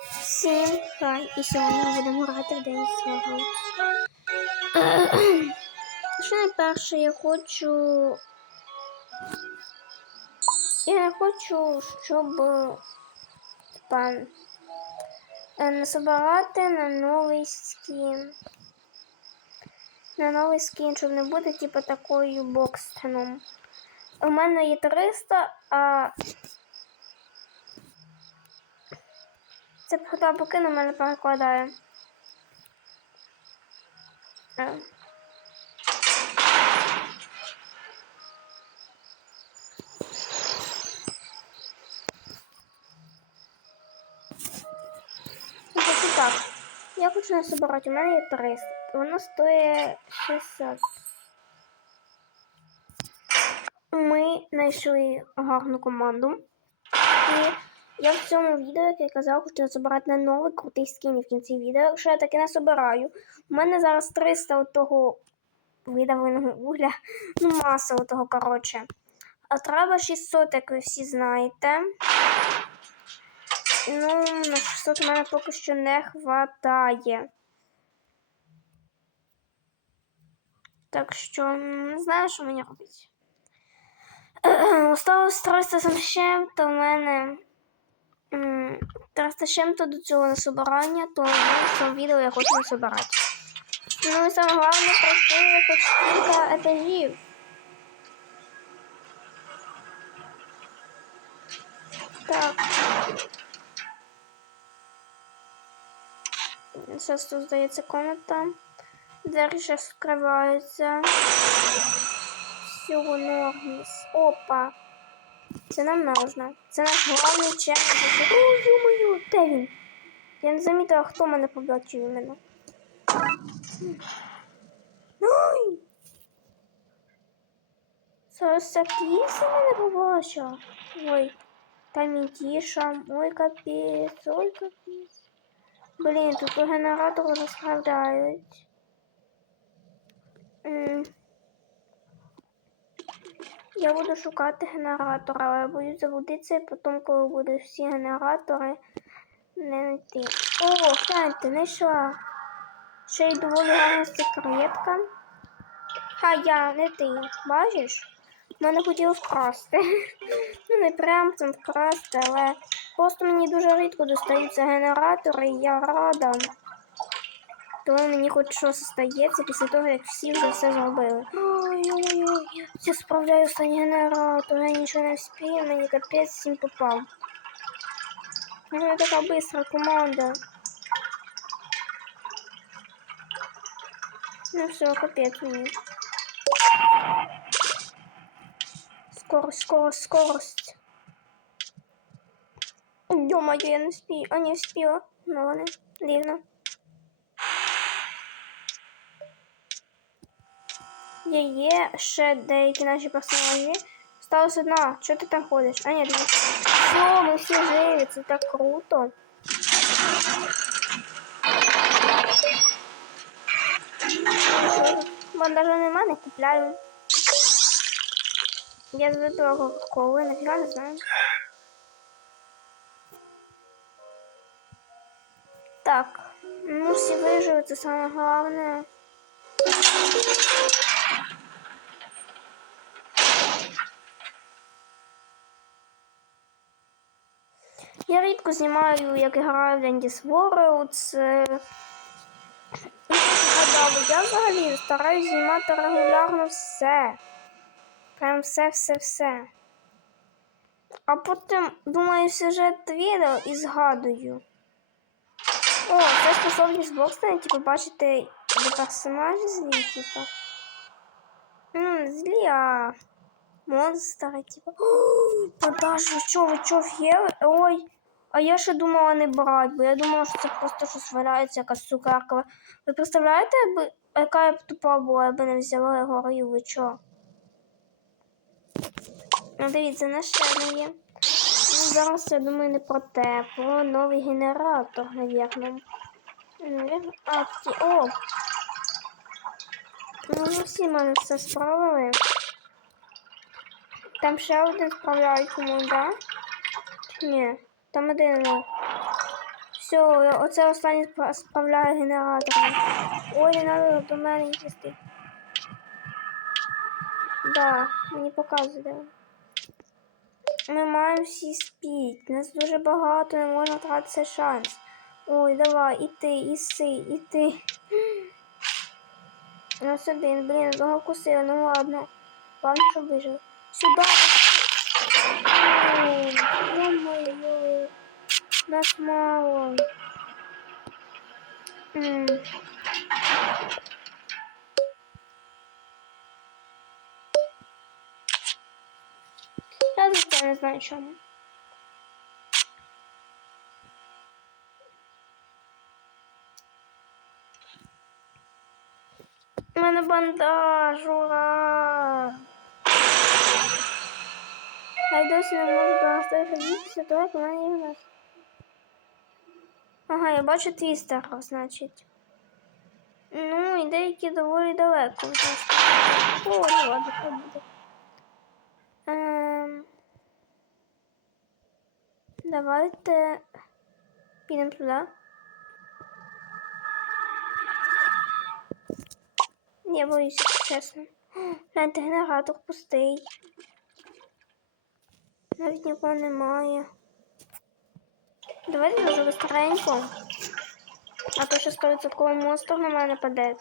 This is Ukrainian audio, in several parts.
Всім хай! І сьогодні будемо грати в День свого. Що найперше я хочу. Я хочу, щоб типа, е, насобирати на новий скін. На новий скін, щоб не бути типу такою бокстаном. У мене є 300, а це хто покинув мене перекладає. Е. Так, я хочу насобирати, у мене є 300, воно стоїть 600. Ми знайшли гарну команду. І я в цьому відео, як я казав, хочу забирати на новий крутий скін в кінці відео. Якщо я таки не собираю, у мене зараз 300 от того видавленого угля, ну маса того, коротше. А треба 600, як ви всі знаєте. Ну, на 600 у мене поки що не хватає. Так що не знаю, що мені робити. Осталось 300 з чим-то в мене м, 300 з чим-то до цього насобирання, то в цьому відео я хочу насобирати. Ну і саме головне пройти хоч кілька етажів. Так. Зараз тут здається комната. Двері ще скриваються. Всього норміс. Опа. Це нам нужно. Це наш головний челендж. Ой, ё-моё, де він? Я не замітила, хто мене побачив іменно. Ой! Зараз ця мене побачила. Ой, там і. Ой, капець, ой, капець. Блін, тут генератор розправляють. М. Я буду шукати генератор, але я боюсь заблудитися і потім, коли будуть всі генератори, не знайти. О, гляньте, знайшла. Ще й доволі гарна секретка. Ха, я не ти, бачиш? Мене хотіли вкрасти. Ну, не прям там вкрасти, але просто мені дуже рідко достаються генератори, і я рада. Коли мені хоч щось стається після того, як всі вже все зробили. Ой-ой-ой, я справляю останній генератор, я нічого не вспію, мені капець всім попав. У мене така бистра команда. Ну все, капець мені. Скорость, скорость, скорость. Ё-моё, я не вспію. А, не вспіла. Ну ладно, дивно. Є, є ще деякі наші персонажі. Сталося одна. Чого ти там ходиш? А, ні, дивись. Все, ми всі живі, це так круто. Бандажа нема, не купляю. Я звикла кока-коли, нафіга не знаю. Так, ну всі вижили, це саме головне. Я рідко знімаю, як граю в Landis Worlds. е, і згадала, Я взагалі стараюсь знімати регулярно все. Прям все-все-все. А потім думаю сюжет відео і згадую. О, це способність боксера, типу, бачити де персонажі злі, типу. Ну, злі, а монстри, типу. О, Продажу, що ви чо в'єли? Ой, а я ще думала не брати, бо я думала, що це просто щось валяється, якась цукерка. Ви представляєте, якби, яка я б тупа була, якби не взяла ви чо? Ну, дивіться, на ще не є. Ну, зараз я думаю не про те, про новий генератор, навірно. А, ці, о! Ну, не всі мене все справили. Там ще один справляють, по-моєму, да? Ні, там один. ну. Все, оце останнє спра- справляє генератором. Ой, не треба до мене. Да, мені показує. Ми маємо всі спіть. Нас дуже багато, не можна втратити шанс. Ой, давай, і ти, і си, і ти. Нас один, блін, одного кусили, ну ладно. Главное, щоб вижив. Сюда! Нас мало. М. Я звичайно не знаю чому. У мене бандаж, ура! Я й досі не можу дорости ходити після того, як у мене є нас. Ага, я бачу твістер, значить. Ну, і деякі доволі далеко. О, ну ладно, хай буде. Ем... Давайте підемо туди. Я боюся, чесно. Гляньте, генератор пустий. Навіть нікого немає. Давайте дуже быстренько. А то ще 100% монстр на мене нападе.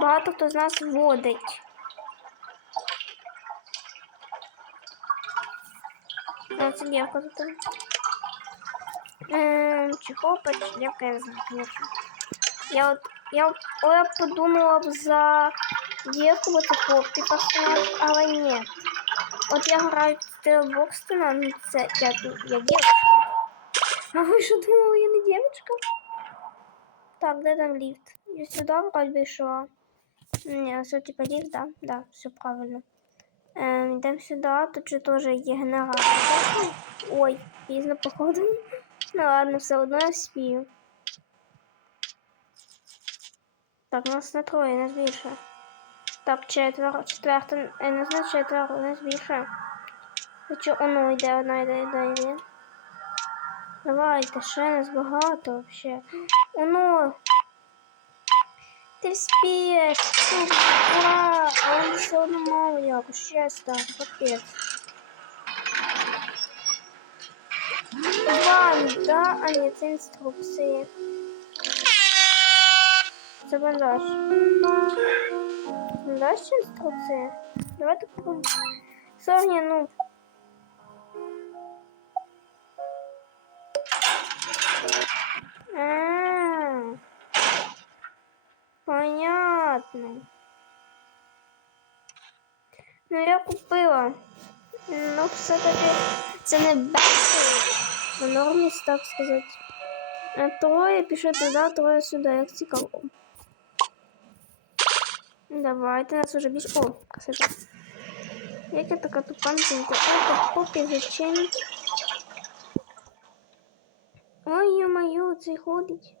Багато хто з нас водить. А, це дівка тут. Ем, чи хопа, чи дівка, я не знаю. Я от, я, о, я подумала б за дівку, бо це хлопці персонаж, але ні. От я граю в стиль Бокстона, ну це як я дівчинка. А ви що думали, я не дівчинка? Так, де там ліфт? Я сюди вроде йшла. Ні, все типа ліфт, да? Да, все правильно. Ем, йдемо сюди, тут же теж є генератор. Ой, пізно походу. Ну ладно, все одно я спію. Так, нас не троє, нас більше. Так, четверо, четверто, е, не знаю четверо, нас більше. Хочу, оно йде, одна йде, одна йде. Давайте, ще нас багато вообще. Оно. Ти вспієш, ура! Але все одно мало якось, чесно, капець. Вань, да? А ні, це інструкції. Це бандаж. Бандаж чи інструкції? Давайте попробуємо. Соня, ну. А, Понятно. Ну я купила. Ну, все-таки це не бесить. На нормі, так сказати. А троє пішли туди, троє сюди, як цікаво. Давайте нас уже більше. О, касета. Як я така тупанченька? Это попі зачем? Ой, ё-моё, цей ходить.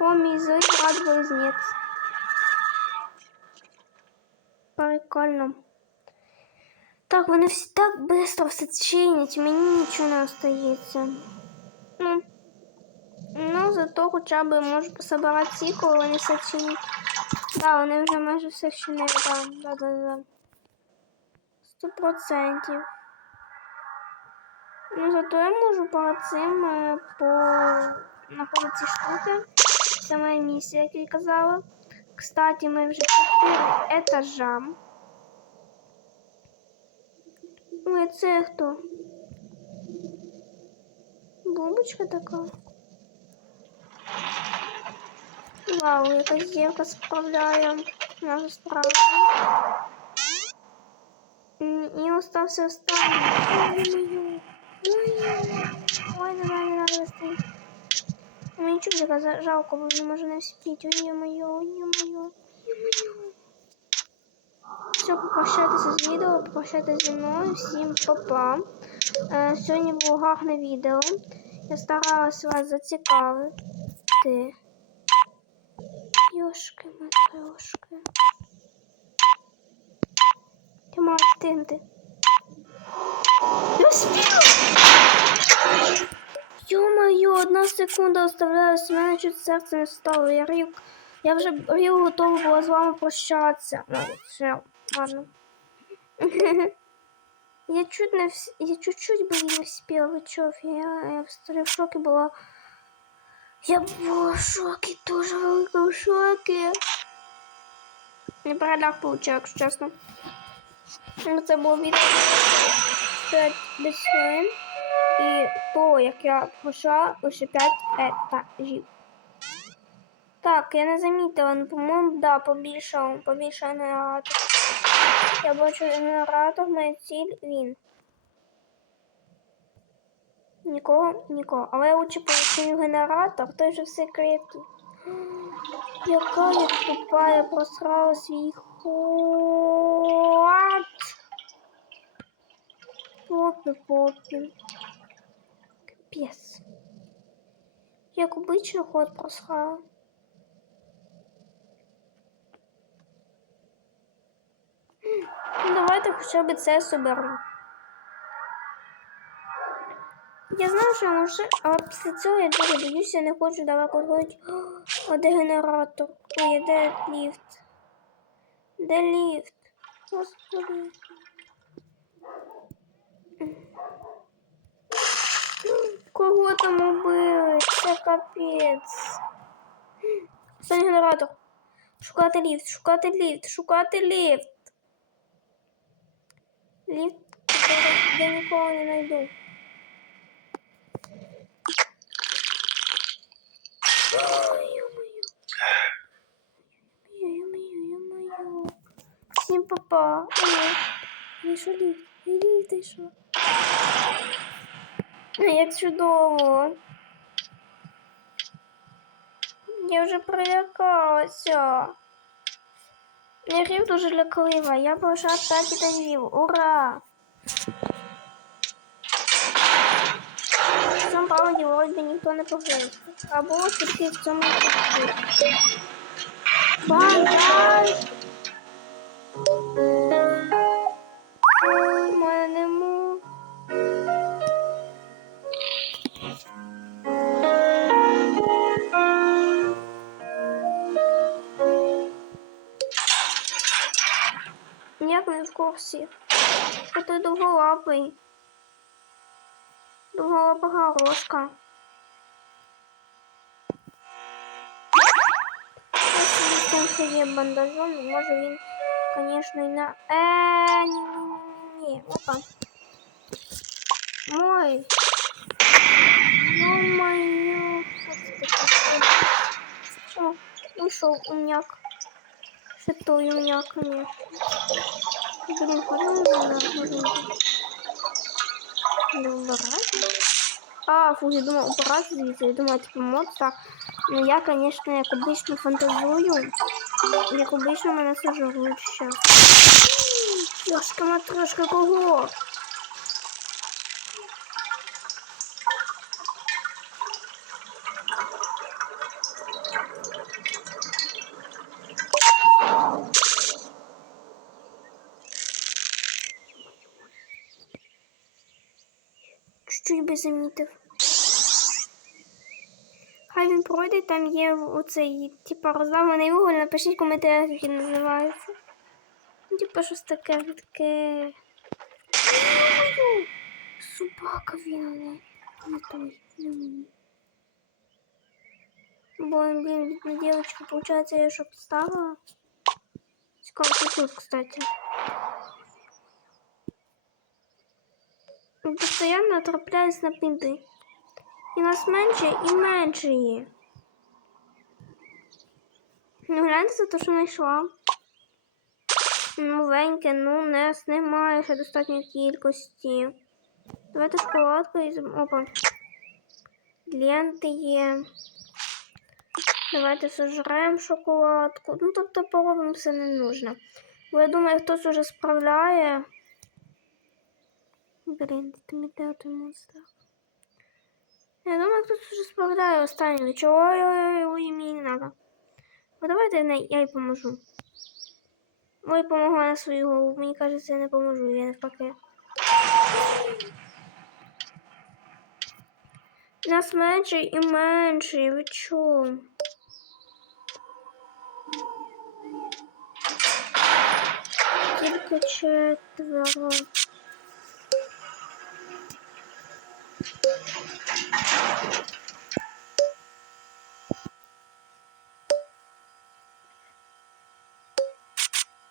О, мій злий брат близнець. Прикольно. Так, вони всі так быстро все чинять, мені нічого не остається. Ну, ну зато хоча б можу пособирати ці, коли вони все чинять. Да, вони вже майже все вчинили, да, да, да, да. Сто процентів. Ну, зато я можу перед цим е, по знаходити ці штуки. Це моя місія, як я казала. Кстати, ми вже 4 етажа. Ой, це хто? Бубочка така. Вау, якась дівка справляє нашу справу. І остався останній. Ой, надо, не надо вести. Мені чудика жалко, бо не може не вспіти. Ой-ой-ой, ой-ой-ой. Ой-ой-ой. Все, попрощайтеся з відео, попрощайтеся зі мною. Всім па-па. Е, сьогодні було гарне відео. Я старалась вас зацікавити. Йошки, матрошки. Ти маєш встигнути. Я успела! Ё-моё, одна секунда оставляюсь, у мене чуть серце не стало. Я рів, я вже рів готова була з вами прощатися. Ну, все, ладно. Я чуть не вс... я чуть-чуть бы не успела, вы чё, я, я в, в шоке была. Я була в шоке, дуже великому шокі. Не переляк получаю, якщо чесно. Ну, Це було відео 5 без хвилин. І то, як я пройшла лише 5 етажів. Так, я не замітила, ну, по-моєму, да, побільшав, побільшав генератор. Я бачу генератор, моя ціль він. Нікого, нікого. Але я лучше получу генератор, той же в секреті. Яка я тупа, я просрала свій ход. Попі, попі. Капец. Як обично ход просрала. Давайте хоча б це соберу. Я знаю, що я можу, але після цього я дуже боюся, не хочу далеко ходити. О, де генератор? Ой, а де ліфт? Де ліфт? Господи. Кого там убили? Це капець. Останній генератор. Шукати ліфт, шукати ліфт, шукати ліфт. Ліфт, я нікого не знайду. Всім папа. Знайшов ліфт. І ліфт знайшов. Як чудово. Я вже прилякалася. Я рів дуже ляклива. Я пройшла 5 етажів. Ура! В цьому правді ніхто не погрузив. А було тільки в цьому етажі. Бандай! У мене му. Як не в курсі? Ти довголапий? Довголапа горошка. є бандажом, може він, звісно, і на... Е, ні, ні, ні, ні, опа. Ой. Ё-моё. О, вышел умняк. Святой умняк, конечно. Блин, куда он Надо убирать. А, фу, я думала убирать звідси. Я думала, типу, мод так. Ну я, конечно, як обично фантазую. Як обично мене жирують щас. Йошка матрошка, кого? Чуть-чуть би замітив. Хай він пройде, там є оцей, типа, розламаний уголь, напишіть в коментарях, як він називається. Ну, Типа, щось таке, таке. Собака він, не, не той. Бо, блин, на девочку, получается, я что поставила. Сколько тут, кстати. Постоянно трапляюсь на пінти. І нас менше і менше є. Ну, гляньте за те, що знайшла. Новеньке, ну, нас немає ще достатньої кількості. Давайте шоколадку і опа. Ленти є. Давайте сожремо шоколадку. Ну, тобто поробимо все не нужно. Бо я думаю, хтось уже справляє. Блін, ти той монстр. Я думаю, ну, хтось уже справляє останню. Чого ой-ой-ой, мені не треба. Ну давайте не, я їй поможу. Ой, помогла на свою голову. Мені кажеться, я не поможу, я не навпаки. Нас менше і менше, ви чому? Тільки четверо.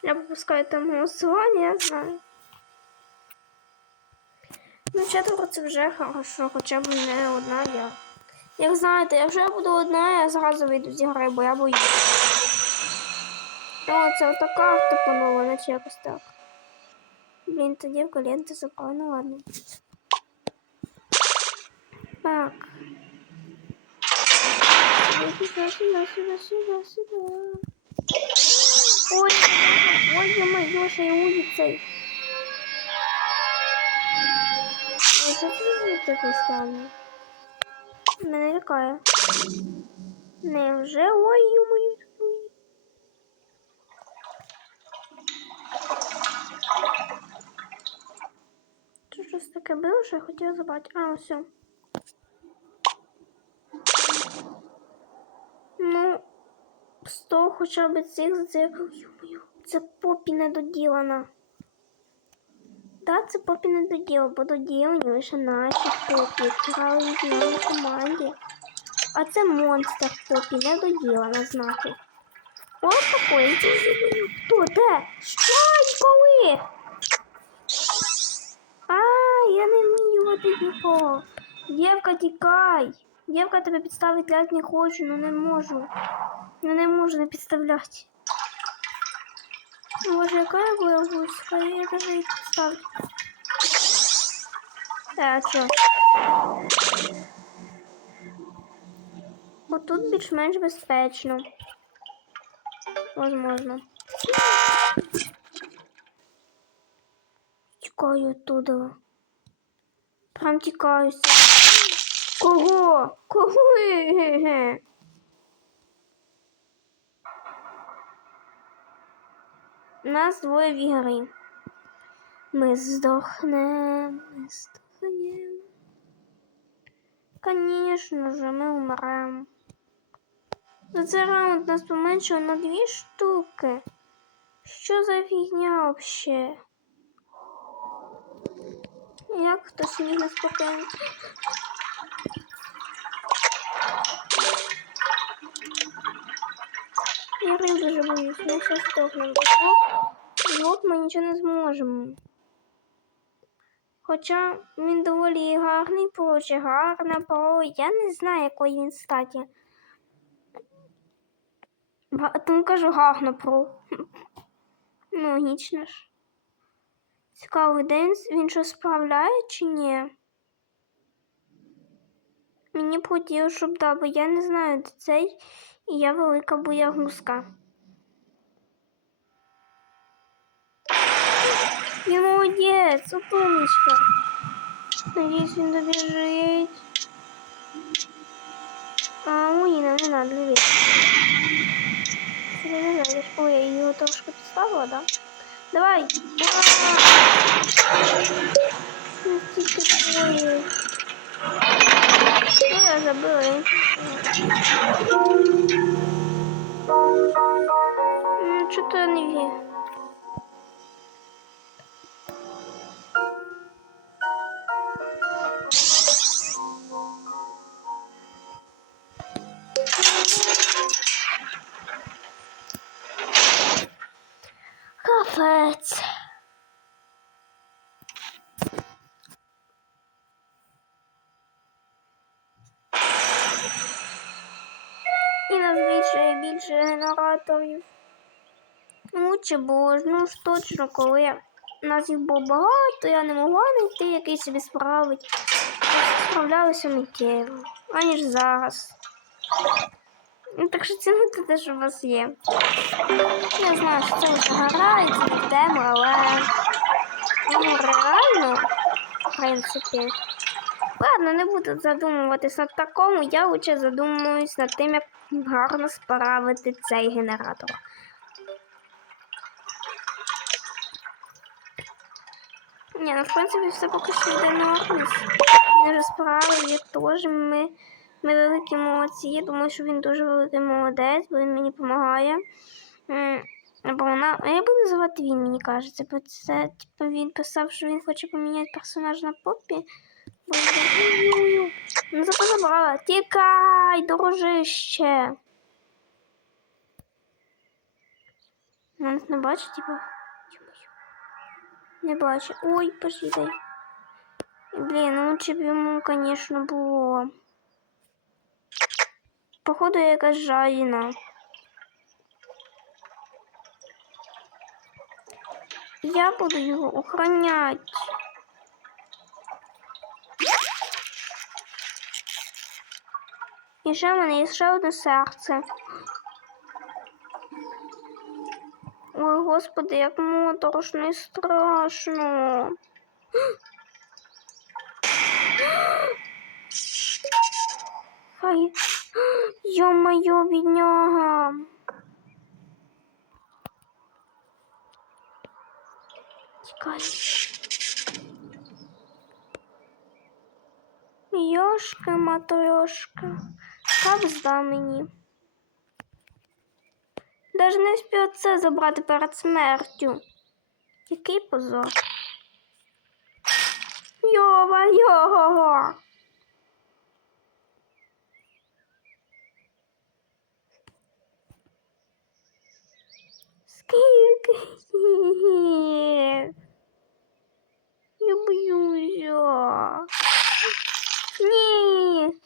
Я пропускаю там голосування, я знаю. Ну, четверо це вже хорошо, хоча б не одна я. Як знаєте, якщо я буду одна, я зразу вийду з ігри, бо я боюсь. О, це отака автопанова, наче якось так. Блін, та дівка лента забрала, ну ладно. Так. Сюда, сюда, сюда, сюда, сюда. Ой, ой, ё-моё, ще й улицей. Ой, що це за звук такий странний? Мене лякає. Невже? Ой, ё-моё. Це щось таке було, що я хотіла забрати. А, все. Ну, сто хоча б цих це. Це попі недоділана. Так, це попі недоділа, бо доділені лише наші попі, грали в одній команді. А це монстр попі недоділана, значить. О, такой. Хто? Де? Що? Коли? А, я не вмію водити нікого. Дівка, тікай. Дівка тебе підставить як не хочу, но не можу. Ну не можу не підставляти. Боже, яка я була гуська, я даже її підставлю. Е, а чо? Бо тут більш-менш безпечно. Возможно. Тікаю оттуда. Прям тікаюся. Кого? Кого? Нас двоє в ігрі. Ми здохнем, ми здохнем. Конечно же, ми умрем. За цей раунд нас поменшило на дві штуки. Що за фігня вообще? Як хтось міг нас покинути? Я прям дуже ми зараз. Двох, двох ми нічого не зможемо. Хоча він доволі гарний про, чи гарна про, я не знаю, якої він статі. Тому кажу гарно про. Ну, логічно ж. Цікавий день, він що справляє чи ні? Мені б хотілося, щоб да, бо я не знаю, де цей, і я велика боягузка. Я молодець, опомничка. Надіюсь, він добіжить. А, ой, не, надо, дивись. Не знайдеш. Ой, я його трошки підставила, да? Давай. Тільки двоє. Ну, я забыла. я Ну, что-то не вижу. Нас більше і більше генераторів. Лучше було ж, ну ж точно, коли нас їх було багато, я не могла знайти, який собі справить. Справлялися миттєво, аніж зараз. Ну, так що цінуйте те, що у вас є. Я знаю, що це вже грається від теми, але ну, реально, в принципі. Ладно, не буду задумуватись над такому, я лучше задумуюсь над тим, як гарно справити цей генератор. Ні, ну в принципі все поки що йде на органіс. Він вже справив, як теж ми, ми великі молодці. Я думаю, що він дуже великий молодець, бо він мені допомагає. Або вона. Я буду називати він, мені кажеться, бо це типу, він писав, що він хоче поміняти персонаж на попі. Бо я- Ой-ой-ой. Ну зато забрала. Тікай, дорожище. Нас не бачить, типу. Не бачу. Ой, пошли дай. Блін, ну лучше б йому, конечно, було. Походу, я якась жадіна. Я буду його охороняти. І ще в мене є ще одне серце. Ой, господи, як моторошно і страшно. Хай. Ё-моё, бідняга. Тікай. Йошка матрешка. Кабзда мені. Даже не встиг це забрати перед смертю. Який позор. Йова-його. Скільки їх? Я боюся. Ні.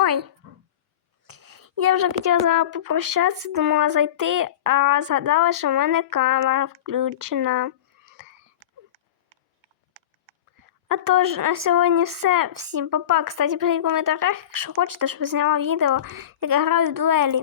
Ой. Я вже хотіла попрощатися, думала зайти, а згадала, що в мене камера включена. А тож, на сьогодні все. Всім па-па. Кстати, пишіть в коментарях, якщо хочете, щоб зняла відео, як я граю в дуелі.